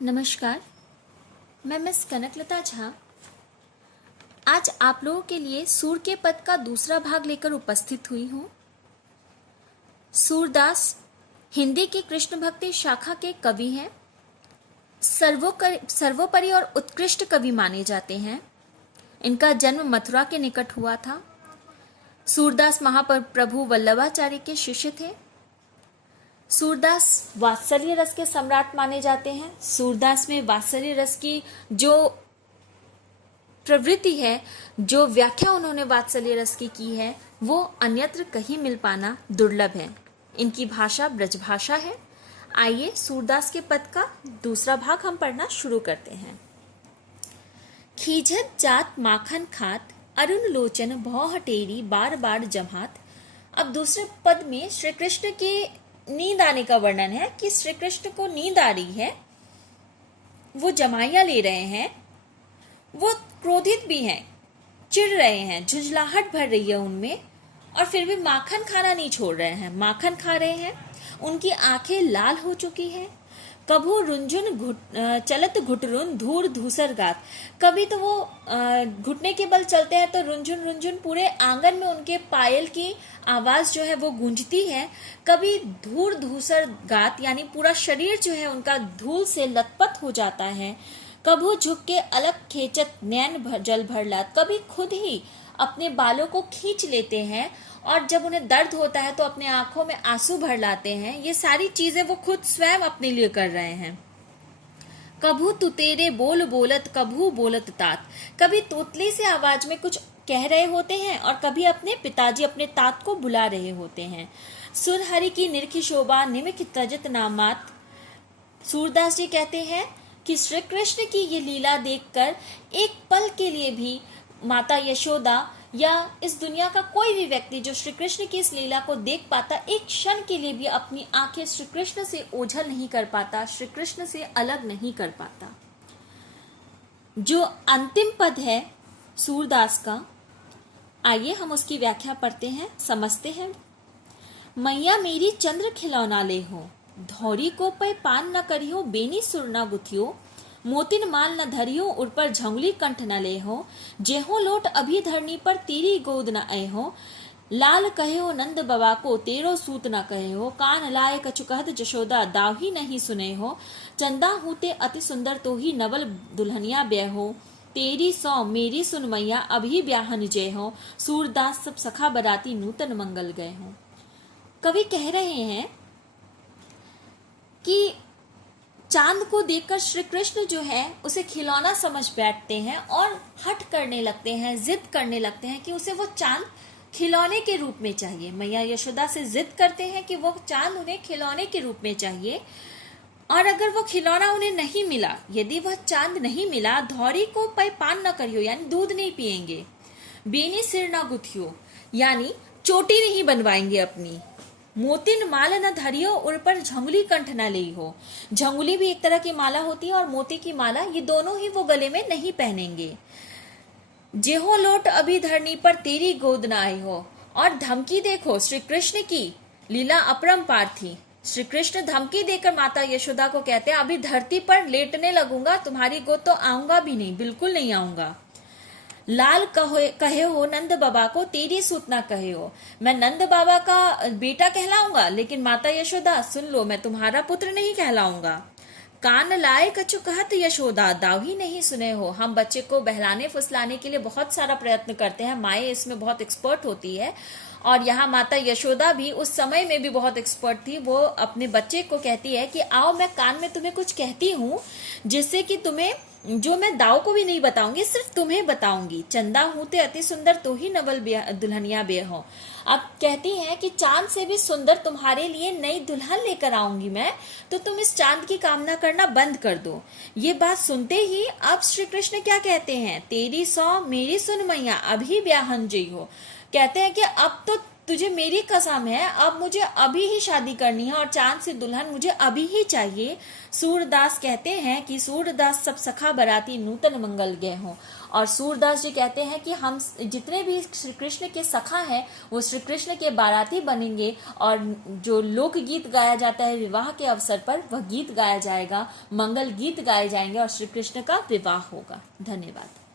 नमस्कार, मैं मिस कनकलता झा आज आप लोगों के लिए सूर के पद का दूसरा भाग लेकर उपस्थित हुई हूँ। सूरदास हिंदी की कृष्ण भक्ति शाखा के कवि हैं। सर्वोपरि और उत्कृष्ट कवि माने जाते हैं। इनका जन्म मथुरा के निकट हुआ था। सूरदास महाप्रभु वल्लभाचार्य के शिष्य थे। सूरदास वात्सल्य रस के सम्राट माने जाते हैं। सूरदास में वात्सल्य रस की जो प्रवृत्ति है, जो व्याख्या उन्होंने वात्सल्य रस की है, वो अन्यत्र कहीं मिल पाना दुर्लभ है। इनकी भाषा ब्रजभाषा है। आइए सूरदास के पद का दूसरा भाग हम पढ़ना शुरू करते हैं। खीझत जात माखन खात, अरुण लोचन भौ हटेरी बार बार जमात। अब दूसरे पद में श्री कृष्ण की नींद आने का वर्णन है कि श्री कृष्ण को नींद आ रही है, वो जमाइयां ले रहे हैं, वो क्रोधित भी हैं, चिढ़ रहे हैं, झुंझलाहट भर रही है उनमें, और फिर भी माखन खाना नहीं छोड़ रहे हैं, माखन खा रहे हैं। उनकी आंखें लाल हो चुकी हैं। कभू रुंझुन चलत घुटरुन धूर धूसर गात। कभी तो वो घुटने के बल चलते हैं तो रुंझुन रुंझुन पूरे आंगन में उनके पायल की आवाज जो है वो गूंजती है। कभी धूर धूसर गात यानी पूरा शरीर जो है उनका धूल से लथपथ हो जाता है। कभू झुक के अलग खेचत नैन जल भरलात। कभी खुद ही अपने बालों को खींच लेते हैं और जब उन्हें दर्द होता है तो अपने आंखों में आंसू भर लाते हैं। ये सारी चीजें वो खुद स्वयं अपने लिए कर रहे हैं। कभू तुतेरे बोल बोलत कभू बोलत तात। कभी तोतली से आवाज में कुछ कह रहे होते हैं और कभी अपने पिताजी अपने तात को बुला रहे होते हैं। सुरहरि की निरखी शोभा निमिख तजत नामात। सूरदास जी कहते हैं कि श्री कृष्ण की ये लीला देखकर एक पल के लिए भी माता यशोदा या इस दुनिया का कोई भी व्यक्ति जो श्री कृष्ण की इस लीला को देख पाता, एक क्षण के लिए भी अपनी आंखें श्री कृष्ण से ओझल नहीं कर पाता, श्री कृष्ण से अलग नहीं कर पाता। जो अंतिम पद है सूरदास का, आइए हम उसकी व्याख्या पढ़ते हैं, समझते हैं। मैया मेरी चंद्र खिलौना ले हो, धौरी को पे पान न करियो, बेनी सुर न गुथियो, मोतिन माल न धरियो, उर पर झंगली कंठ न ले हो, जेहो लोट अभी धरनी पर तेरी गोद न आए हो, लाल कहे हो नंद बाबा को तेरो सूत न कहे हो, कान लाए कछु कहत जशोदा दाही नहीं सुने हो, चंदा हूते अति सुंदर तो ही नवल दुल्हनिया ब्याह हो, तेरी सौ मेरी सुन मैया अभी ब्याहन जय हो, सूरदास सब सखा बराती नूतन मंगल गए हो। कवि कह रहे हैं कि चांद को देखकर श्री कृष्ण जो है उसे खिलौना समझ बैठते हैं और हट करने लगते हैं, जिद करने लगते हैं कि उसे वो चांद खिलौने के रूप में चाहिए। मैया यशोदा से जिद करते हैं कि वो चांद उन्हें खिलौने के रूप में चाहिए। और अगर वो खिलौना उन्हें नहीं मिला, यदि वह चांद नहीं मिला, धौरी को पे पान न करियो यानी दूध नहीं पिएंगे, बेनी सिर न गुथियो यानी चोटी नहीं बनवाएंगे अपनी, मोतिन माल न धरियो उर पर झंगुली कंठ न ली हो। झंगुली भी एक तरह की माला होती है और मोती की माला, ये दोनों ही वो गले में नहीं पहनेंगे। जेहो लोट अभी धरनी पर तेरी गोद न आई हो। और धमकी देखो, श्री कृष्ण की लीला अपरंपार थी। श्री कृष्ण धमकी देकर माता यशोदा को कहते हैं अभी धरती पर लेटने लगूंगा, तुम्हारी गोद तो आऊंगा भी नहीं, बिल्कुल नहीं आऊंगा। लाल कहे हो नंद बाबा को तेरी सूत ना कहे हो, मैं नंद बाबा का बेटा कहलाऊंगा, लेकिन माता यशोदा सुन लो, मैं तुम्हारा पुत्र नहीं कहलाऊंगा। कान लाए कछु कहत यशोदा दाही नहीं सुने हो। हम बच्चे को बहलाने फुसलाने के लिए बहुत सारा प्रयत्न करते हैं, माए इसमें बहुत एक्सपर्ट होती है, और यहाँ माता यशोदा भी उस समय में भी बहुत एक्सपर्ट थी। वो अपने बच्चे को कहती है कि आओ मैं कान में तुम्हें कुछ कहती हूँ जिससे कि तुम्हें, जो मैं दाव को भी नहीं बताऊंगी, सिर्फ तुम्हें बताऊंगी। चंदा हूते अति सुंदर तो ही नवल दुल्हनिया ब्याह हो। अब कहती हैं कि चांद से भी सुंदर तुम्हारे लिए नई दुल्हन लेकर आऊंगी मैं, तो तुम इस चांद की कामना करना बंद कर दो। ये बात सुनते ही अब श्री कृष्ण क्या कहते हैं, तेरी सौ मेरी सुन मैया अभी ब्याहन जई हो। कहते हैं कि अब तो तुझे मेरी कसम है, अब मुझे अभी ही शादी करनी है और चांद सी दुल्हन मुझे अभी ही चाहिए। सूरदास कहते हैं कि सूरदास सब सखा बराती नूतन मंगल गए हों। और सूरदास जी कहते हैं कि हम जितने भी श्री कृष्ण के सखा हैं वो श्री कृष्ण के बाराती बनेंगे, और जो लोकगीत गाया जाता है विवाह के अवसर पर वह गीत गाया जाएगा, मंगल गीत गाए जाएंगे और श्री कृष्ण का विवाह होगा। धन्यवाद।